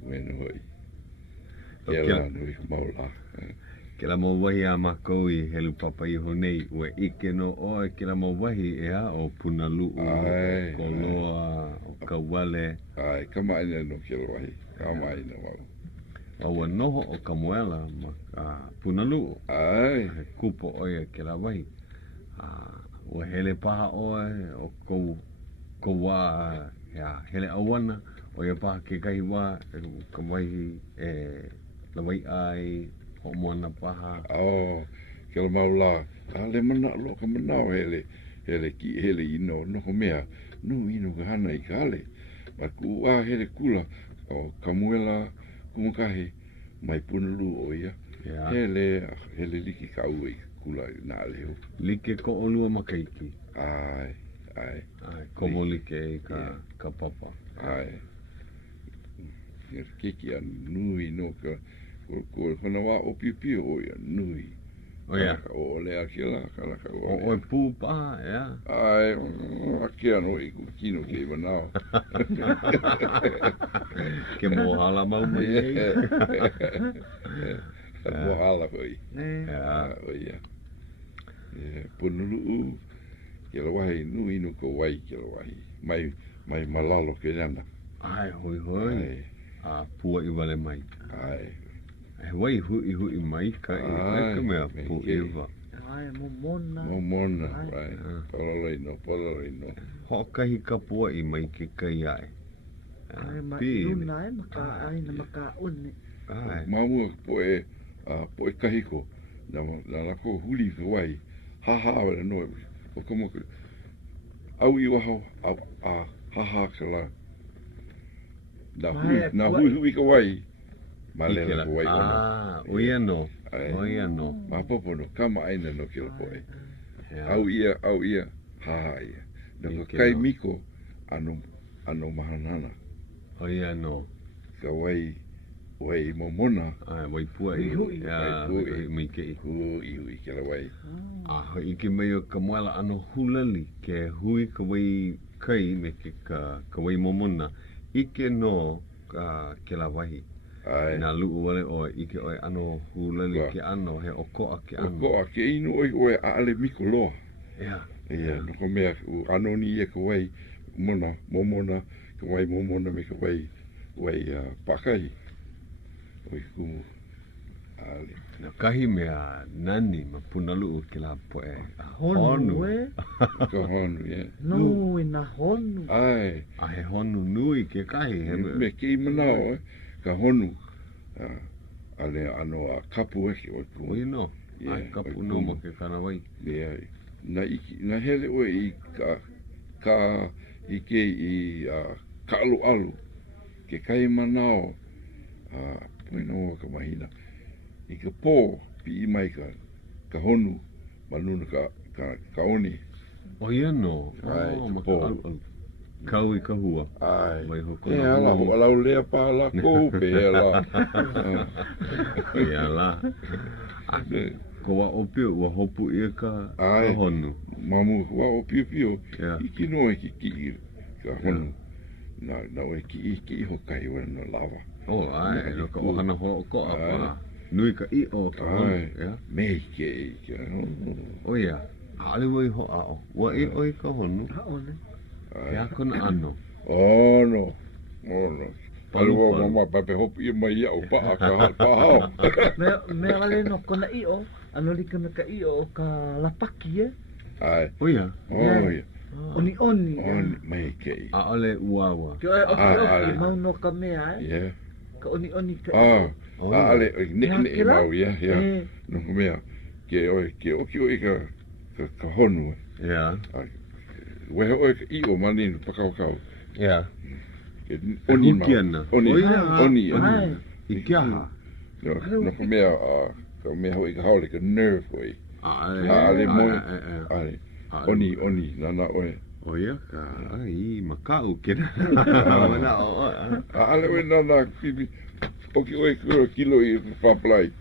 Meno hoi. Kela nui maula. Ke la mo wahi a makou I helu papa I honei ue ike no oe ke la mo wahi ea o Punalu o Koloa o Kawale. Ai, kama ina no ke la wahi. Kama ina wau. Aua noho o Kamuela ma Punalu. Ai. Kupo oe ke la wahi. Ua hele paha oe o koua hele awana o ia paha ke kahi wā ka wahi la wai ai ho moana paha. Ke la maula. Le mana lo ka manao hele ki hele ino no ko mea. No ino ka hana I ka ale. Ma ku hele kula o Kamuela kumakahi mai Punalu o ia. Hele liki ka ue kula na leo. Like ko olua makaiki. Ai. Komo like ka papa. Ai. Kiki a nui no ka ko hana wa o pipi o ia nui. O ia. O le akela kala ka o. O pu pa, ia. Ai, akea no I kino ke wanao. Ke mo hala mau mai. Mo hala koi. O ia. Punulu ke la wahi nui no ko wai ke la wahi. Mai malalo ke nana. Ai, hoi. Pua I wale mai. Ai. Wai hui mai ka I mea pu iwa. Ai, momona. Momona, right. Polorino. Hokahi ka pua I mai ke kai ai. Ai, ma luna e maka ai na maka une. Ai. Mamua po kahiko. Na lako huli ka wai. Ha wale no. O komo au I waho ha ka la. Na hui ka wai. Malela ko wai ona. Oia no. Ma popo no kama aina no ke la poe. Au ia ha ia. No kai miko ano mahanana. Oia no. Ka wai momona. Wai pua I mai ke hui ke la wai. Hoi ke mai o Kamuela ano hulali ke hui ka wai kai me ke ka wai momona. Ike no ke la wahi. Na luu wale oe ike oe ano hulali ke ano he okoa ke ano. Okoa ke inu oe aale miko loa. Ia. No ko mea ano ni ka wai momona ka wai momona me ka wai pakai. Oi kumu ale. Na kahi mea nani ma Punalu ke la poe. Honu Ka honu, No, na honu. Ai. He honu nui ke kahi. Me ke manao ka honu. Ale ano a kapu eki o kumu. Oi no. Ai kapu no ma ke kana wai. Na hele oe I ka ike I ka alu. Ke kai manao. Pui no ka mahina. I ka pō pi I mai ka honu. Manuna ka oni. Oia no. Ai, Ma ka pō. Kau I ka hua. Ai. Mai hoko E ala ho alau lea pa la kou pe ala. Ia la. Ko wa opio ua hopu ia ka honu. Mamu wa opio pio. Iki no ki ka honu. Na oe ki hokai wana no lava. Ai. No ka ohana ho ko apa. Nui ka I o ka honu. Mei ke. Oia. Ale wai ho ao. Wa I oi ka honu. Ia kona ano. No. Palu mama pape hopu I mai au pa ka hao. Me ale no kona I o. Ano lika me ka I o ka lapaki Ai. Oia. Oni. Mai ke. Ale uawa. Ke oe mau no ka mea Ka oni ka I o. Ale ne mau no ko mea. Ke oki ka honu. Ia. Wehe oe ka I o mani pakau. Ia. Oni Oni. I kia ha. No ko mea ka mea hoi ka haole ka nerve oi. Ale mo. Ale. Oni nana oe. Oia ka ai makau kena. Ale oe nana pipi. Oki oe kura kilo I paplai.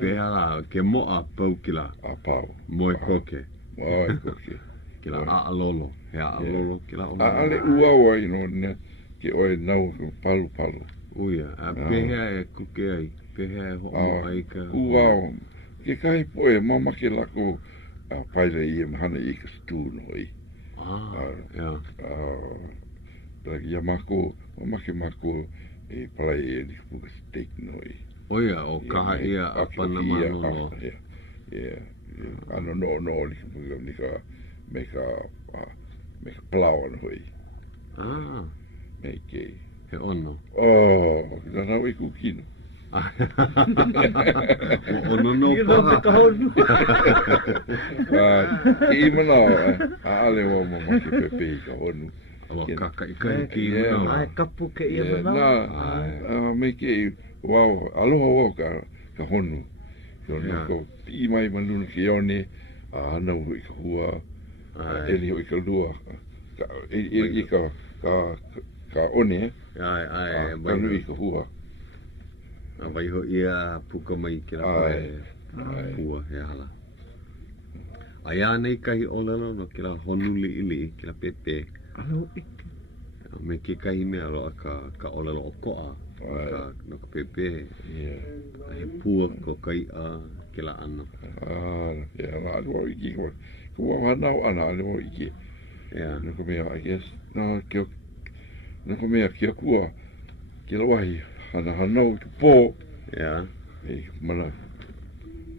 Pea la ke moa pau kila. Pau. Moe koke. Moe koke. Ke la a'alolo. He a'alolo ke la o. Ale uawa ino ne ke oe nau palu. Uia, a pehea e kuke ai. Pehea e ho'o ai ka. Uau. Ke kai poe mama ke lako paile I hana I ka stu no I. Ja. Ia mako, mako e palai e ni puka steak no I. Oia, o kaha ia a Panama no. Ano no ni puka ni ka me ka plau no I. Me ke. He ono. Na nau I kukino. Ono no paha. I manao, ale o mama ke pepe ka onu. Awa kaka I kai ki manao. Ai kapu ke ia manao. Na, me ke, wow, aloha o ka honu. Ko I mai manuna ke one, ana ui ka hua, eli ui ka lua, I ka one, ka nui ka hua. Vai ho ia puka mai ke la koe hua he hala. Aia nei kahi olelo no ke la honu li ke la pepe. Alo ike. Me ke kahi mea loa ka olelo o koa. No ka pepe. He pua ko kaia ke la ana. Na alwa iki ko. Ko wa nau ana alwa iki. No ko mea I guess. No ko mea kia kua. Ke la wahi. Hana hanau ki pō. E mana.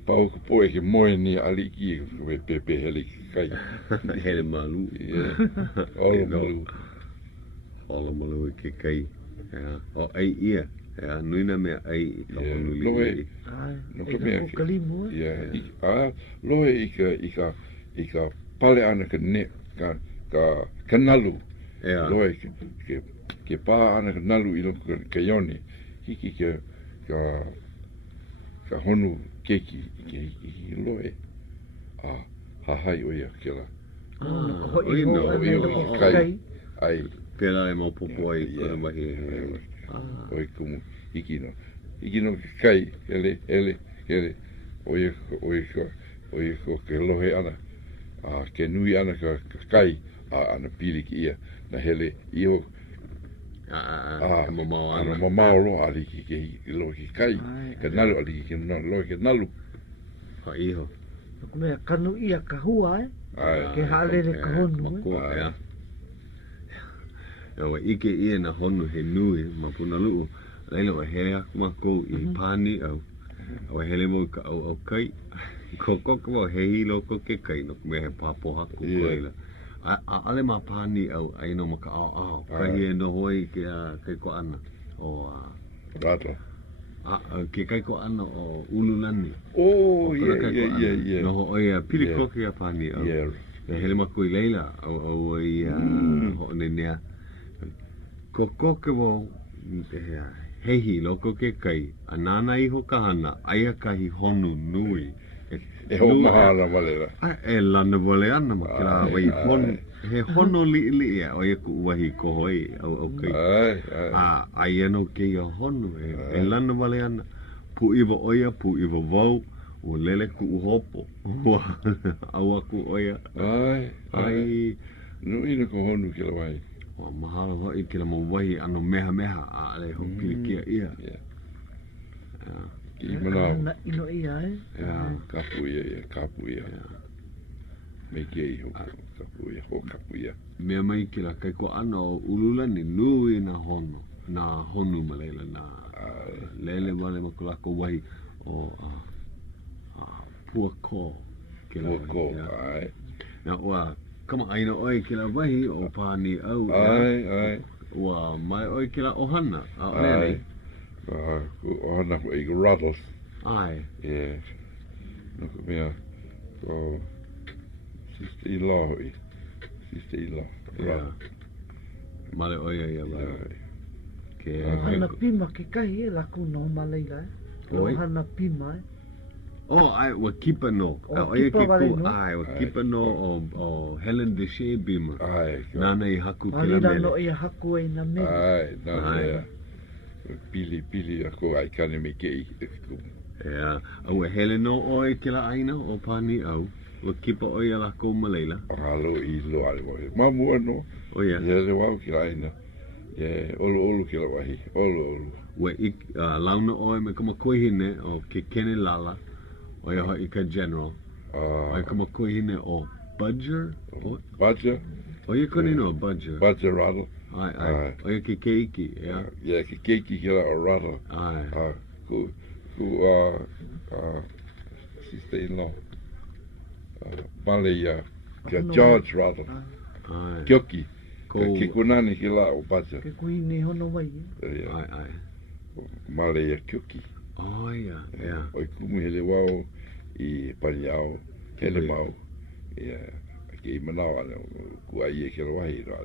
Pau ki pō e ke moe ni ali ki e pepe hele ki kai. Hele malu. Olo malu. Olo malu e ke kai. O ai ia. Nuina mea ai I ka honu li. Loe. No ka mea ki. Kalimu. Loe I ka pale ana ka ne. Ka nalu. Loe ke pā ana ka nalu I loko ka ione. Hiki ka honu keki I loe. Hahai oia ke la. Hoi no kai. Ai. Pela e maupopo ai kona mahi. Oi kumu. Hiki no kai. Hele. Oia ko ke lohe ana. Ke nui ana ka kai. Ana pili ki ia. Na hele Io. Mamao loa ali ki loa ki kai. Ka nalu ali ki loa ki nalu. Ha iho. Mea kanu ia ka hua ke halere ka honu. Wa ike ia na honu he nui ma puna luu. Leila wa hele aku mako I pani au. Wa hele mo ka au kai. Ko koko wa he hilo ko ke kai no me he papo haku ko leila. Ale ma pani au ai no maka au kai no hoi ke kai ko ana o rato ke kai ko ana o ululani yeah no hoi pili ko ke pani au hele ma ko leila au ai ho nenia ko ke wo hehi loko ke kai anana I ho kahana aia kahi honu nui E ho mahana walera. E lana wale ana ma ke la wai hon he hono li o e ku wahi ko hoi au kai. Ai no ke ia hono e lana wale ana pu iwa oia pu iwa wau o lele ku uhopo. Au aku oia. Ai no ina ko honu ke la wai. O mahalo hoi ke la mo wahi ano meha a ale ho pilikia ia. I manao. Ino ia kapu ia. Me kei ho kapu ia. Mea mai ki la kai ko ana o ululani nui na honu ma leila na lele wale ma ko lako wahi o puako ke la wahi. Ai. Na ua kama aina oi ki la wahi o pani au. Ai. Ua mai oi ki la ohana. Ai. Ohana ko I rattles. Ai. Yeah. No ko mea ko sister-in-law. Yeah. Male oia ia vai. Ke hana pima ke kahi la ku no maleila. Hana pima. Ai wa kipa no. Oia ke ku ai wa kipa no o Helen de Shea Bima. Ai. Nana I haku ke la mele. mele. No ia haku e na mele. Ai, nana. Pili ako ai kane me kei. Au Helen no oi ke la aina o pani au. Wa kipa o ia la ko Malayla. Halo I lo ale wa. Mamu ano. O ia. Ia le wau ki aina. Ia olu ki la wahi. Olu. Wa launa o me kama koihine o ke kene lala. O ia hoi ka general. O ia kama koihine o Budger. Budger. O ia kone no Budger. Budger rattle. Ai. O ia ke keiki. Ia. Ia ke keiki ki la o rattle. Ai. Ku sister-in-law. Male kia George rattle. Kioki. Ke kunani ki la o Budger. Ke kui ni hono wai. Ai. Male kioki. Oh ia. Oi kumu hele wau I paliao hele mau. Ia ke manao ana ku ai ke lo ai ra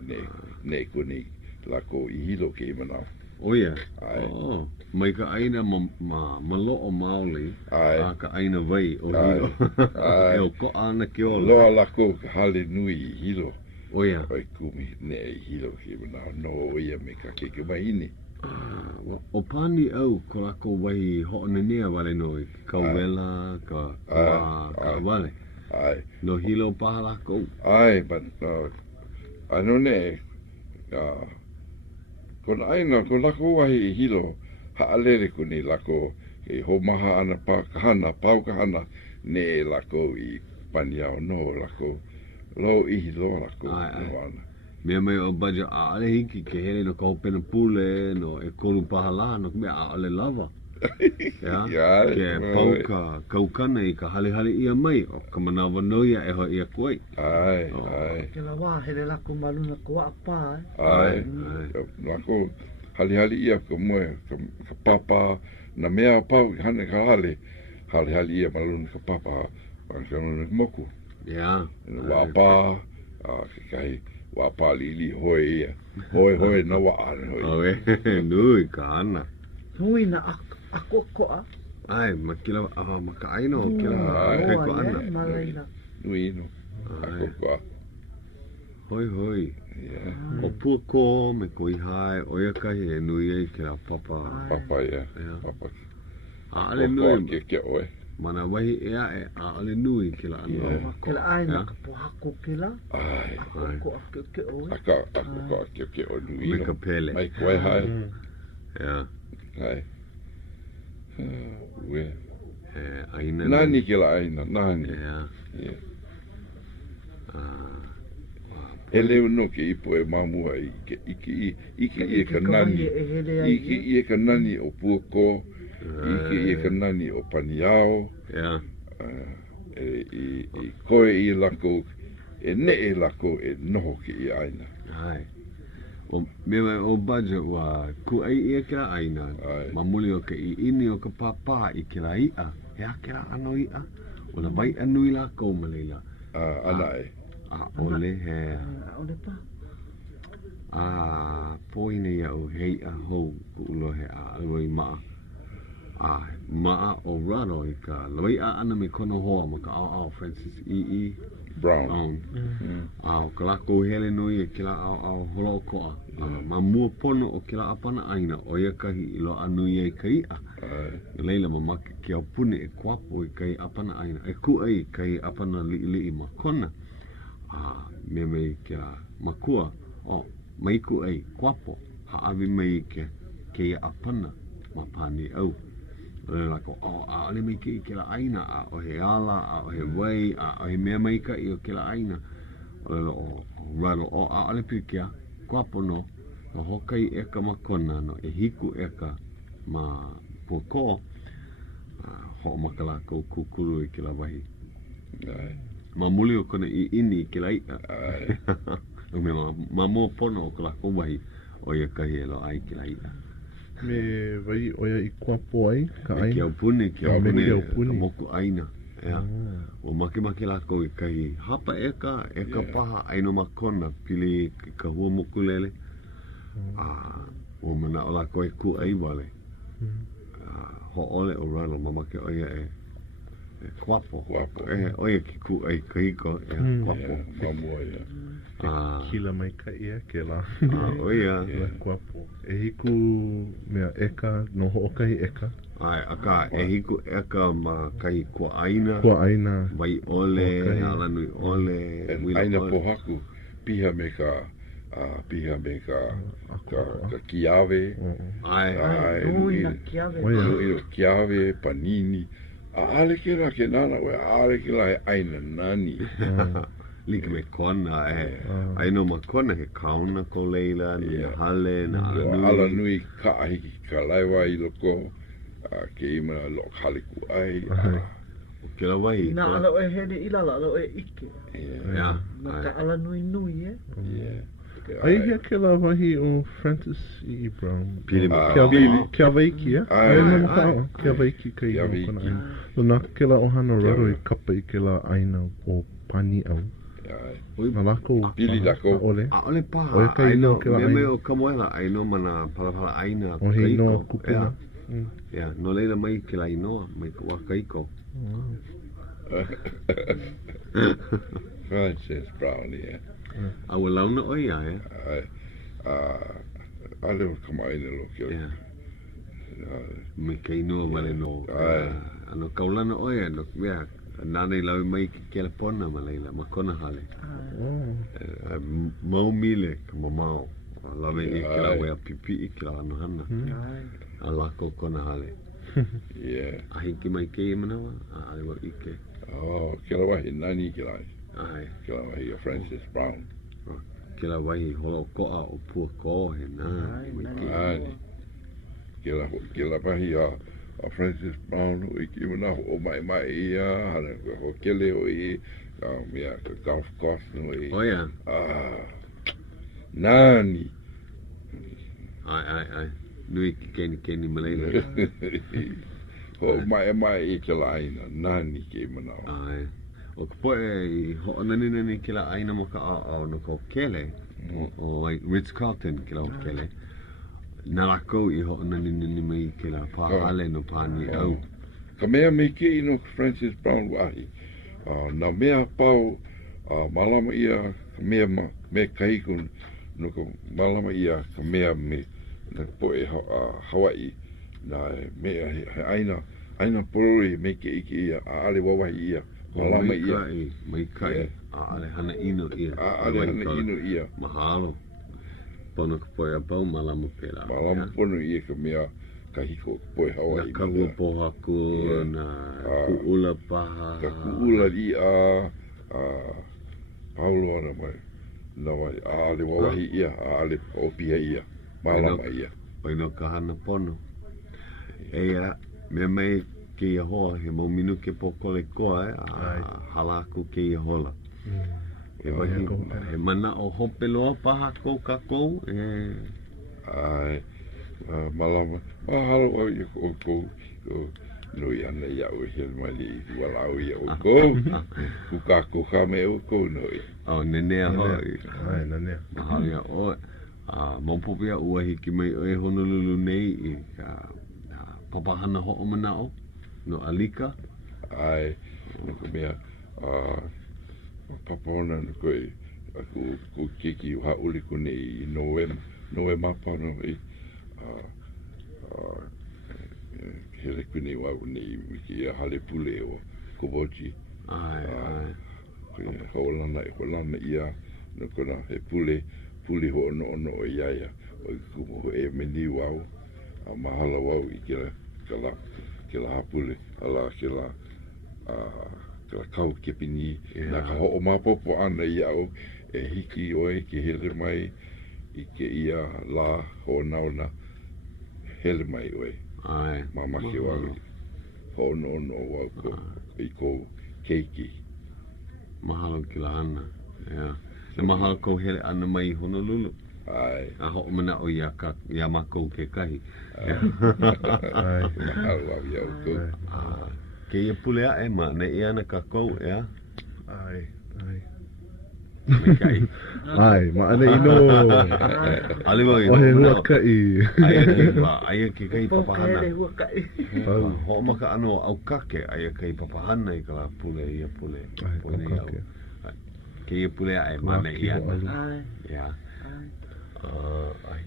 ne kuni la ko I hilo ke manao. O ia. Oh, mai ka aina malo o maoli. Ka aina vai o hilo. E o ko ana ke ola. Loa la ko hale nui I hilo. O ia. Oi kumi ne hilo ke manao no ia me ka ke mahini. O pani au ko lako wai ho'onenea wale noi. Ka wela, ka wale. Ai. No hilo paha lako. Ai, but ano ne kon aina ko lako wahi I hilo haalere ko ni lako e ho maha ana pau kahana ne lako I paniao no lako lo I hilo lako no ana. Mea mai o Budger a ale hiki ke hele no ka hopena pule no e kolu paha la no mea a ale lava. Ia, ke pau ka kaukana I ka hale ia mai o ka manawa noia e ho ia koe. Ai. Ke la wā hele lako maluna ko a pā. Ai. Lako hale ia ka moe ka papa na mea pau hane ka hale ia maluna ka papa ka no moku. Ia. Wa pa ke kai wa pa lili hoi hoi na wa ana hoi. Nui ka ana. Hui na ako koa. Ai, makila maka aino kila kai ko ana. Malaina. Nui no. Ako koa. Hoi. O puako me koi hai o ia kai e nui e kila papa. Papa ia. Papa. Ale nui. Ke oe. Mana wahi ea e ale nui kila ana. Kila aina ka pohako kila. Ai. Ako ke oe. Ako ke o nui. Me ka pele. Mai koe hai. Ia. Ai. Ue. Aina. Nani kila aina. Nani. Ia. E leo no ke ipo e mamua iki e ka nani. Iki e ka nani o puako. Iki e ka nani o paniao. Ia. E koe I lako. E ne e lako e noho ki I aina. Ai. O me o Budger wa ku ai ia kira aina. Mamuli o ke I ini o ka papa I kira ia. Hea kira ano ia. O na vai anui la ko Malayla. Ana e. Ole he. Ole pa. Poine ia o hei a hou ku ulo he aloi maa. Maa o raro I ka lawai a ana me kono hoa ma ka au Francis E. Brown. O ka lako hele nui e kila au holo koa. Ma mua pono o kila apana aina o ia kahi I lo anui e ka ia. Leila ma maki ki au pune e kuapo I kai apana aina. E ku ai kai apana li ma kona. Me kia makua. Mai ku ai kuapo. Haawi mai ke ia apana ma pani au. Ole lako, ale mai ki kila aina, o he ala, o he wai, o he mea mai ka I o kila aina. Ole lo, raro, ale pikia, kuapo no hokai eka makona, no e hiku eka ma poko, ho makala ko kukuru I kila wahi. Ma muli o kona I ini kila ia. Ma mua pono o kala ko wahi, o ia kahi e lo ai kila ia. Me vai oia I kuapo ai ka aina. Kia upuni ka moku aina. O maki lako I kai hapa eka paha aino makona pili ka hua moku lele. O mana o lako e ku ai wale. Ho ole o rano mamake oia e kuapo. Oia ki ku ai ka hiko e kuapo. Mamua ia. Kila mai ka ia ke la. Oia. Kuapo. E hiku mea eka, no hookahi eka. Ai, aka e hiku eka ma kai kua aina. Kua aina. Vai ole, ala nui ole. Aina pohaku, piha me ka kiawe. Ai. Nui na kiawe. Nui kiawe, panini. Ale ke la ke nana, ale ke la e aina nani. Like me kona ai no ma kona he kauna ko leila ni hale na ala nui ka hiki ka laiwa I loko ke ima lo hale ku ai ke la wai na ala o hede ila ala o ike ya na ka ala nui Ai hea ke la wahi o Francis E. Brown. Pili Kia waiki, ya? Ai no makawa. Kia waiki ka I o kona aina. No nā ke la ohana raro I kapa I ke la aina o pani au. Na lako Pili lako ole. Ole paha. Ole ka ino ke la aina. Me o kamoela aino mana pala aina. O he inoa kupuna. Ya, no leila mai ke la inoa, mai kua kaiko. Francis Brown, yeah. Awa launa o ia, Ale o kamaina lo ke. Me ke inoa wale no. Ano kaulana o ia, no mea. Nānei lau mai ke la pona ma leila, ma kona hale. Mau mile ka mamao. Lawe I ke la wea pipi I ke la anohana. A lako kona hale. Yeah. Ahi ki mai ke I manawa, a ale wa ike. Ke la wahi nani ke la. Ai. Ke la wahi a Francis Brown. Ke la wahi holo koa o Puakea he nā. Ke la wahi a Francis Brown o I ki mana o mai ia hana o kele o I mea ka golf course no I. Oh yeah. Nani. Ai. Nui ki keni malaila. Ho mai I ke la aina nani ke mana. Ai. O ka poe I ho nani ke la aina mo ka o no ko kele. O Ritz Carlton ke la o kele. Nā rako I ho nani mai ke la pāale no pāni au. Ka mea me ke no Francis Brown wahi. Nā mea pau malama ia ka mea me kahiko no ka malama ia ka mea me na poe Hawaii. Nā mea he aina porori me ke ike ia a ale wawahi ia. Malama ia. Mai kai. A ale hana ino ia. A ale hana ino ia. Mahalo. Pono ka poe a pau malamu ke la. Malamu pono ia ka mea kahiko poe Hawaii. Na kahu pohaku, na kuula paha. Ka kuula ia, Paulo ana mai. Na mai, a ale wawahi ia, a ale opia ia. Malama ia. Oino ka hana pono. Eia, mea mai ke ia hoa, he mau minu ke pokole koa halaku ke ia hola. He mana o hope loa paha kou kakou. Ai, malama. Mahalo au ia kou. Nui ana ia o he mali I walau ia o kou. Kukakou kame o kou nui. Nenea hoi. Ai, nenea. Mahalo ia oe. Maupopia ua hiki mai oe Honolulu nei I papahana ho o manao. No alika. Ai, no ka mea, papona no koe, ku kiki o Hau'oli kone I noe mapa no I, hele kone wau nei, miki hale pule o Koboji. Ai. Holana ia, no kona he pule ho ono o iaia, o I kumo e meni wau, mahala wau I ke la hapule, ala ke la kau kepini, na ka ho o mapopo ana ia o, e hiki oe ke hele mai, I ke ia la ho nauna, hele mai oe. Ai. Mama ke wau, ho ono wau ko, I ko keiki. Mahalo ki la ana. Yeah. Na mahalo ko hele ana mai Honolulu. Ai. A ho mana o ia makou ke kahi. Ai. Mahalo au ia ko. Ke ia pulea e ma, ne ia na kakou ea. Ai. Me kai. Ai, ma ane ino. Aliwa O he hua kai. Aia ke kai papahana. Pokahere hua kai. Ho maka ano au kake, aia kai papahana I ka la pule ia pule. Ai, au kake. Ke ia pulea e ma ne ia. Ai. Yeah. Ai.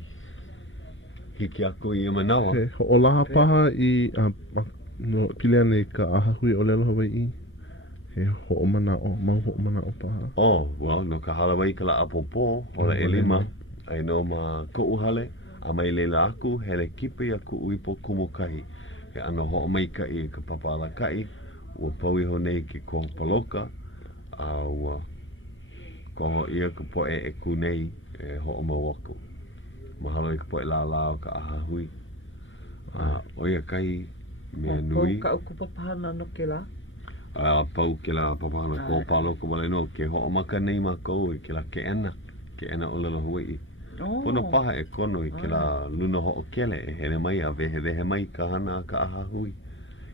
hiki aku I manawa. He ho'olaha paha I no pileane ka ahahui o lelo Hawaiʻi. He ho'omana'o, mau ho'omana'o paha. Oh, well, no ka halawai ka la apopo, hola e lima. Ai no ma ko'u hale, a mai leila aku, hele kipe aku uipo kumukahi. He ano ho'omaika'i ka papalaka'i, ua pau iho nei ke koho paloka, a ua koho ia ka poe e ku nei e ho'omau aku. Mahalo I ka poe la lao ka ahahui. Oia kai mea nui. Pau ka uku papahana no ke la? Pau ke la papahana ko paloko wale no, ke ho'omaka nei ma kou I ke la ke ena o lelo Hawaiʻi. Pono paha e kono I ke la luna ho'okele e hele mai a vehe mai ka hana ka ahahui.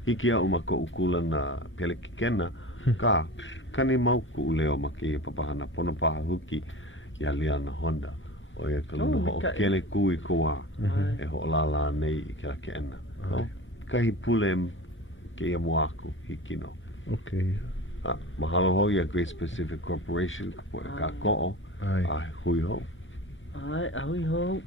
Hiki au ma ko ukula na pele kikena, ka kani mau ku uleo ma ke papahana pono paha huki I alia na Honda. O ia ka luna ho'okele kui koa e ho'olala nei I ke la ke ena. Kahi pule ke ia mua aku hiki no. Okay. Mahalo ho ia Great Pacific Corporation ka poe ka ko'o. Ai hui ho. Ai, ahui ho.